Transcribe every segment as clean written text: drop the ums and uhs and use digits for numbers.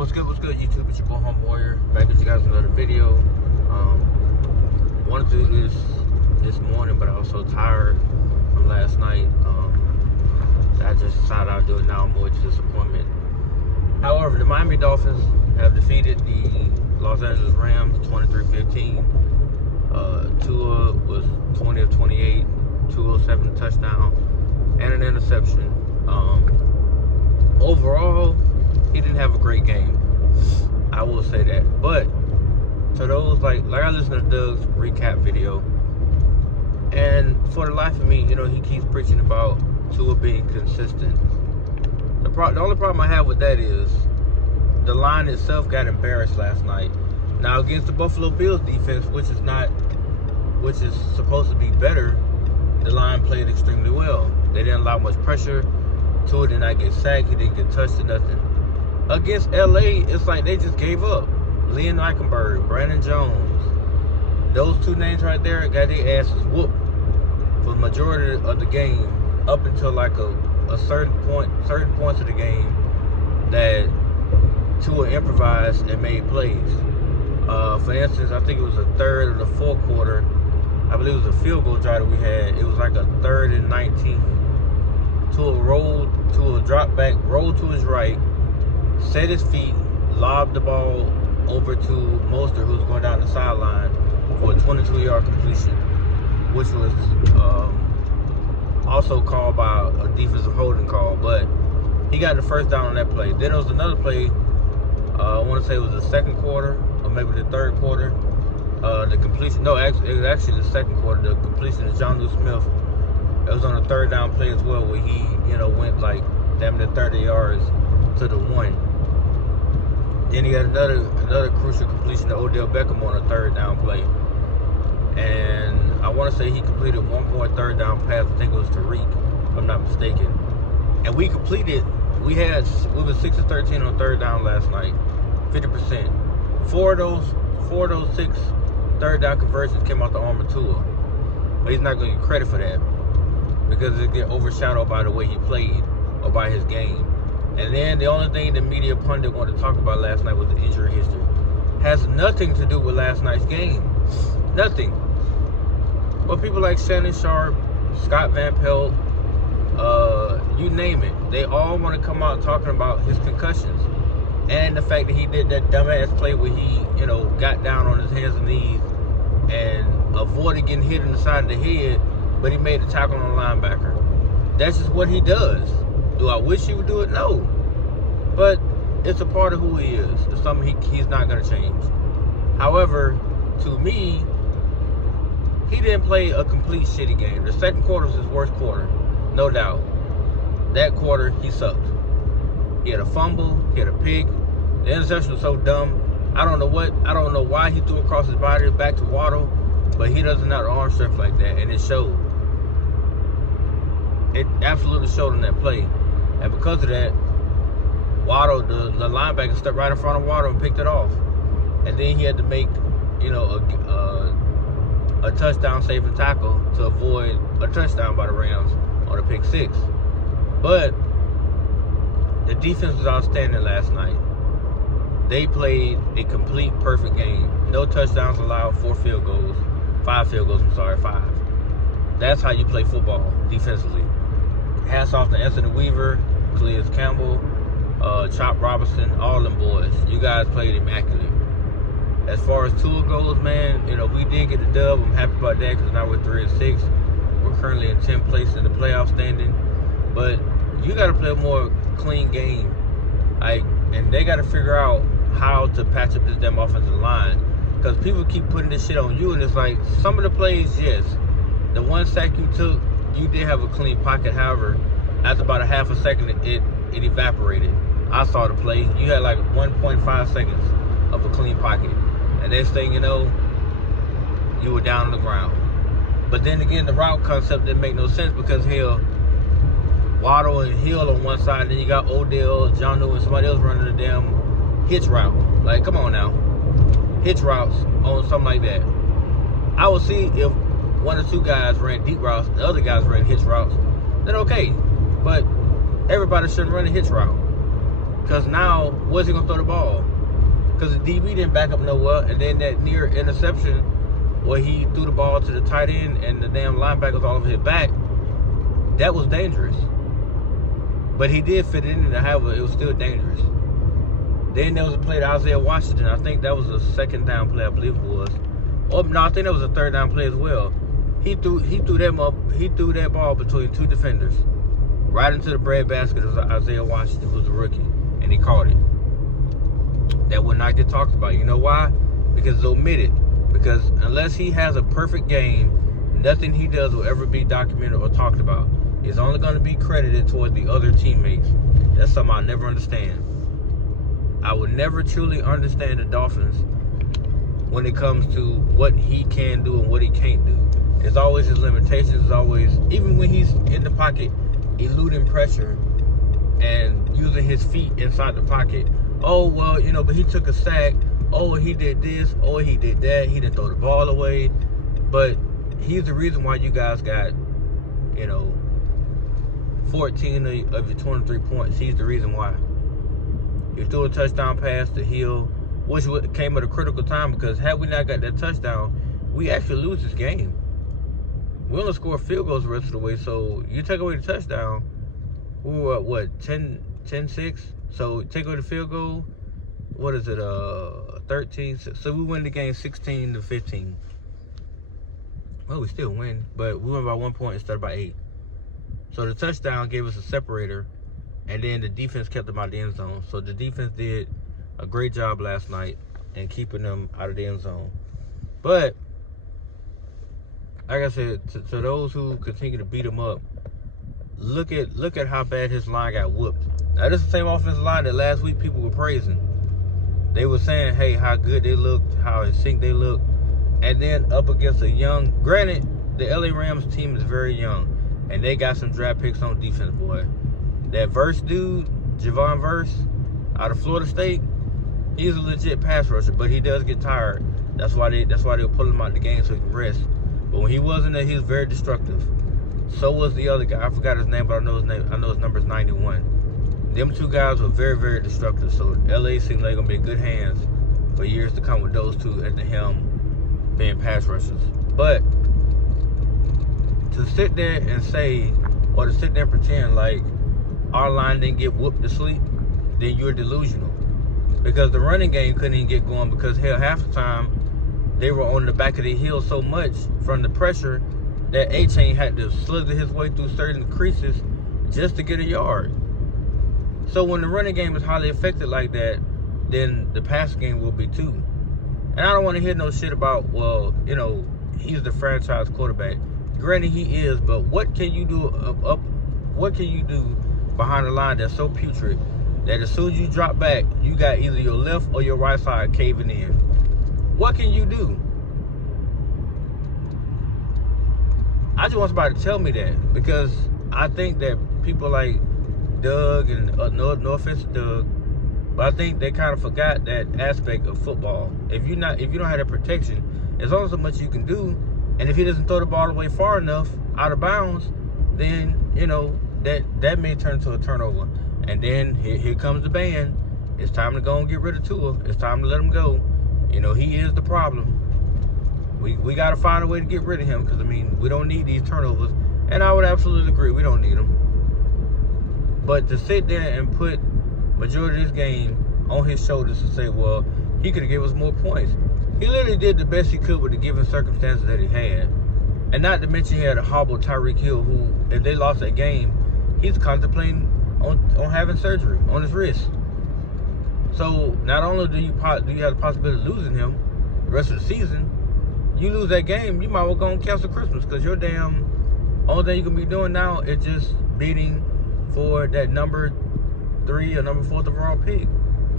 What's good, YouTube? It's your boy Home Warrior, back with you guys with another video. Wanted to do this morning, but I was so tired from last night that I just decided I'll do it now, more to disappointment. However, the Miami Dolphins have defeated the Los Angeles Rams 23-15. Tua was 20 of 28, 207 touchdown, and an interception. Overall, he didn't have a great game. I will say that. But to those like I listened to Doug's recap video, and for the life of me, he keeps preaching about Tua being consistent. The only problem I have with that is the line itself got embarrassed last night. Now against the Buffalo Bills defense, which is supposed to be better, the line played extremely well. They didn't allow much pressure. Tua did not get sacked. He didn't get touched or nothing. Against LA, it's like they just gave up. Liam Eichenberg, Brandon Jones, those two names right there got their asses whooped for the majority of the game, up until like a certain points of the game that Tua improvised and made plays. For instance, I think it was the third or the fourth quarter. I believe it was a field goal drive that we had. It was like a 3rd and 19. Tua dropped back, rolled to his right, set his feet, lobbed the ball over to Mostert, who was going down the sideline for a 22-yard completion, which was also called by a defensive holding call, but he got the first down on that play. Then there was another play, I want to say it was the second quarter, or maybe the third quarter, the completion, no, it was actually the second quarter, the completion of Jonnu Smith. It was on a 3rd down play as well, where he, went like damn near 30 yards to the 1. Then he got another crucial completion to Odell Beckham on a 3rd down play. And I want to say he completed one more 3rd down pass. I think it was Tariq, if I'm not mistaken. And we were 6 of 13 on 3rd down last night, 50%. Four of those 6 3rd down conversions came out the arm of Tua. But he's not going to get credit for that, because it get overshadowed by the way he played or by his game. And then the only thing the media pundit wanted to talk about last night was the injury history. Has nothing to do with last night's game. Nothing. But people like Shannon Sharpe, Scott Van Pelt, you name it, they all want to come out talking about his concussions. And the fact that he did that dumbass play where he, got down on his hands and knees and avoided getting hit in the side of the head, but he made the tackle on the linebacker. That's just what he does. Do I wish he would do it? No. But it's a part of who he is. It's something he's not going to change. However, to me, he didn't play a complete shitty game. The second quarter was his worst quarter, no doubt. That quarter, he sucked. He had a fumble. He had a pick. The interception was so dumb. I don't know why he threw across his body back to Waddle, but he doesn't have the arm strength like that, and it showed. It absolutely showed in that play. And because of that, Waddle, the linebacker, stepped right in front of Waddle and picked it off. And then he had to make, a touchdown saving tackle to avoid a touchdown by the Rams on a pick 6. But the defense was outstanding last night. They played a complete, perfect game. No touchdowns allowed, 5 field goals, I'm sorry, 5. That's how you play football defensively. Hats off to Anthony Weaver, Calais Campbell, Chop Robinson, all them boys. You guys played immaculate. As far as Tua goes, man, we did get the dub. I'm happy about that, because now we're 3-6. We're currently in 10th place in the playoff standing. But you got to play a more clean game. And they got to figure out how to patch up this damn offensive line. Because people keep putting this shit on you, and it's like, some of the plays, yes. The one sack you took, you did have a clean pocket. However, after about a half a second, it evaporated. I saw the play. You had like 1.5 seconds of a clean pocket. And next thing you know, you were down on the ground. But then again, the route concept didn't make no sense, because hell, Waddle and Hill on one side, and then you got Odell, Jonnu, and somebody else running the damn hitch route. Like, come on now. Hitch routes on something like that. I would see if one or two guys ran deep routes, the other guys ran hitch routes, then okay. But everybody shouldn't run a hitch route. Because now, where's he going to throw the ball? Because the DB didn't back up nowhere. And then that near interception where he threw the ball to the tight end and the damn linebackers all over his back, that was dangerous. But he did fit it in there, however, it was still dangerous. Then there was a play to Isaiah Washington. I think that was a second down play, I believe it was. Oh no, I think that was a third down play as well. He threw that ball between two defenders, right into the breadbasket of Isaiah Washington, who was a rookie, and he caught it. That would not get talked about. You know why? Because it's omitted. Because unless he has a perfect game, nothing he does will ever be documented or talked about. It's only going to be credited toward the other teammates. That's something I'll never understand. I will never truly understand the Dolphins when it comes to what he can do and what he can't do. It's always his limitations. It's always, even when he's in the pocket, eluding pressure and using his feet inside the pocket. Oh, well, but he took a sack. Oh, he did this. Oh, he did that. He didn't throw the ball away. But he's the reason why you guys got, 14 of your 23 points. He's the reason why. He threw a touchdown pass to Hill, which came at a critical time, because had we not got that touchdown, we actually lose this game. We only score field goals the rest of the way, so you take away the touchdown, we were at, what, 10-6? So take away the field goal, what is it, 13? So we win the game 16-15. Well, we still win, but we win by 1 point instead of by 8. So the touchdown gave us a separator, and then the defense kept them out of the end zone. So the defense did a great job last night in keeping them out of the end zone. But, like I said, to those who continue to beat him up, look at how bad his line got whooped. Now, this is the same offensive line that last week people were praising. They were saying, hey, how good they looked, how in sync they looked. And then up against a young, granted, the LA Rams team is very young, and they got some draft picks on defense, boy. That Verse dude, Javon Verse, out of Florida State, he's a legit pass rusher, but he does get tired. That's why they'll pull him out of the game so he can rest. But when he wasn't there, he was very destructive. So was the other guy. I forgot his name, but I know his name. I know his number is 91. Them two guys were very, very destructive. So LA seems like gonna be in good hands for years to come with those two at the helm being pass rushers. But to sit there and say, or to sit there and pretend like our line didn't get whooped to sleep, then you're delusional. Because the running game couldn't even get going, because hell, half the time they were on the back of the hill so much from the pressure that A-Chain had to slither his way through certain creases just to get a yard. So when the running game is highly affected like that, then the pass game will be too. And I don't want to hear no shit about, well, he's the franchise quarterback. Granted, he is, but what can you do what can you do behind the line that's so putrid that as soon as you drop back, you got either your left or your right side caving in? What can you do? I just want somebody to tell me that, because I think that people like Doug, and no offense to Doug, but I think they kind of forgot that aspect of football. If you don't have that protection, there's only so much you can do. And if he doesn't throw the ball away far enough out of bounds, then that may turn into a turnover. And then here comes the ban. It's time to go and get rid of Tua. It's time to let him go. He is the problem. We got to find a way to get rid of him, because we don't need these turnovers. And I would absolutely agree, we don't need them. But to sit there and put majority of this game on his shoulders and say, well, he could have given us more points. He literally did the best he could with the given circumstances that he had. And not to mention he had a horrible Tyreek Hill, who, if they lost that game, he's contemplating on having surgery on his wrist. So not only do you have the possibility of losing him the rest of the season, you lose that game, you might well go and cancel Christmas, because your only thing you can be doing now is just beating for that number 3 or number 4th overall pick.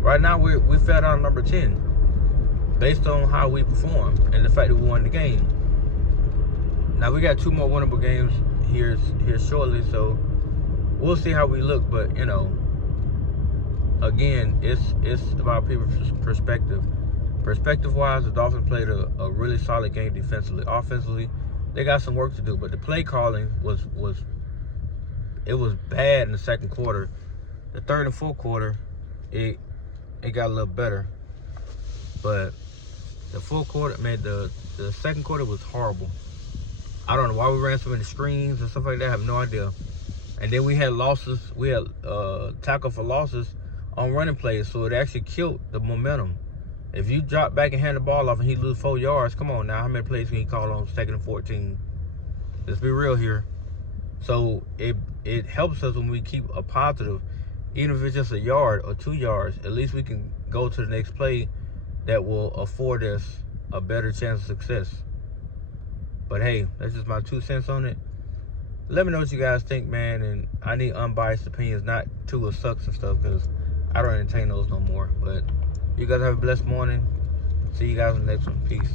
Right now we fell down to number 10 based on how we performed and the fact that we won the game. Now we got 2 more winnable games here shortly, so we'll see how we look. But again, it's about people's perspective. Perspective-wise, the Dolphins played a really solid game defensively. Offensively, they got some work to do, but the play calling was bad in the second quarter. The third and fourth quarter, it got a little better. But the fourth quarter, man, the second quarter was horrible. I don't know why we ran so many screens and stuff like that. I have no idea. And then we had losses. We had tackle for losses on running plays, so it actually killed the momentum. If you drop back and hand the ball off and he lose 4 yards, come on now, how many plays can he call on 2nd and 14? Let's be real here. So it helps us when we keep a positive, even if it's just a yard or 2 yards. At least we can go to the next play that will afford us a better chance of success. But hey, that's just my 2 cents on it. Let me know what you guys think, man. And I need unbiased opinions, not Tua sucks and stuff, because I don't entertain those no more. But you guys have a blessed morning. See you guys in the next one. Peace.